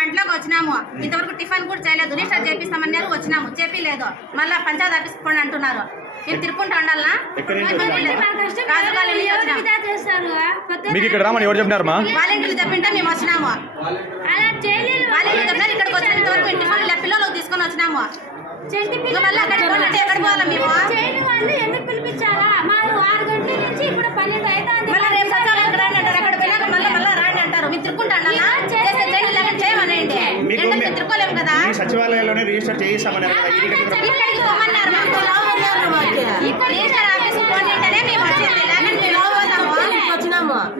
గంటలకు వచ్చినాము వచ్చినాము ఇంతవరకు టిఫిన్ కూడా చేయలేదు. రిజిస్టర్ చేపిస్తామన్నారు వచ్చినాము. చెప్పలేదు మళ్ళీ పంచాయత్ ఆఫీస్ పోండి అంటున్నారు. మేము తిరుపుంటా ఉండాలా? మీకు ఇక్కడ రామని ఎవరు చెప్పినారు మా వాలంటీర్లు చెప్పింటే మేము వచ్చినాము. వాలంటీర్లు చెప్పినారు ఇక్కడికి వచ్చిన ఇంతవరకు ఇంటి పిల్లలకు తీసుకొని వచ్చినాము. మళ్ళీ అక్కడ ఎక్కడ పోవాలి మేము?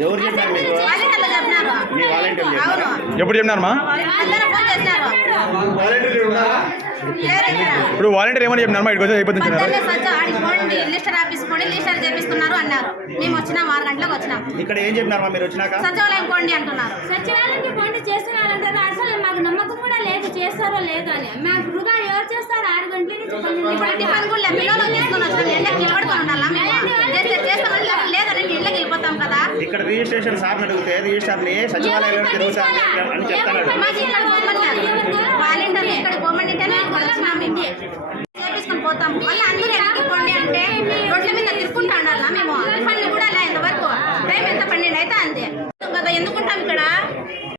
ఎవరు చెప్పారు మీకు? చెప్పినారు. మీ వాలంటీర్లు చెప్పారా? అవును. ఎప్పుడు చెప్పినారమ్మా వాలంటీర్లు ఉన్నారా? ఇప్పుడు వాలంటీర్ ఏమని చెప్పినారమ్మా ఇక్కడికి వచ్చి అయిపోతుంది పొద్దున్నే సజ్జ ఆడికి పోండి లిస్టర్ ఆఫీస్ పోండి లిస్టర్ చేపిస్తున్నారు అన్నారు. మేము వచ్చినాం ఆరు గంటలకు వచ్చినాం. ఇక్కడ ఏం చెప్పినారమ్మా మీరు వచ్చినాక? సచివాలయం పోండి అంటున్నారు. సచివాలయానికి ఫోన్ చేస్తున్నారంటారు చేస్తారో లేదో అని. మాకు వృధా ఎవరు చేస్తారు ఆరు గంటల నుంచి పన్నెండు ఇప్పుడు టిఫిన్ కూడా లేదు. పిల్లలు తీసుకొని వచ్చినాం ఎండకి నిలబడుకొని ఉండాలా మేము? చేస్తే చేస్తామని లేకపోతే లేదని ఇళ్ళకి వెళ్ళిపోతాం కదా? ఇక్కడ రిజిస్ట్రేషన్ సార్ని అడిగితే రిజిస్టర్ని సచివాలయంలో అని చెప్తాను.